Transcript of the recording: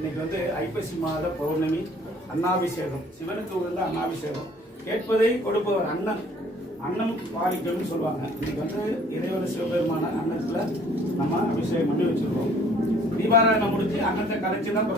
இன்னைக்கு வந்து ஐப்பசி மாத பௌர்ணமி, அன்னாபிஷேகம், சிவனுக்கு உகந்த அன்னாபிஷேகம். கேட்பதை கொடுப்பவர் அண்ணன், அன்னம் பாலிக்கணும்னு சொல்லுவாங்க. இன்னைக்கு வந்து இறைவன் சிவபெருமான அன்னத்துல நம்ம அபிஷேகம் பண்ணி வச்சிருக்கோம். தீபாராதனை முடிச்சு அன்னத்தை கரைச்சி தான்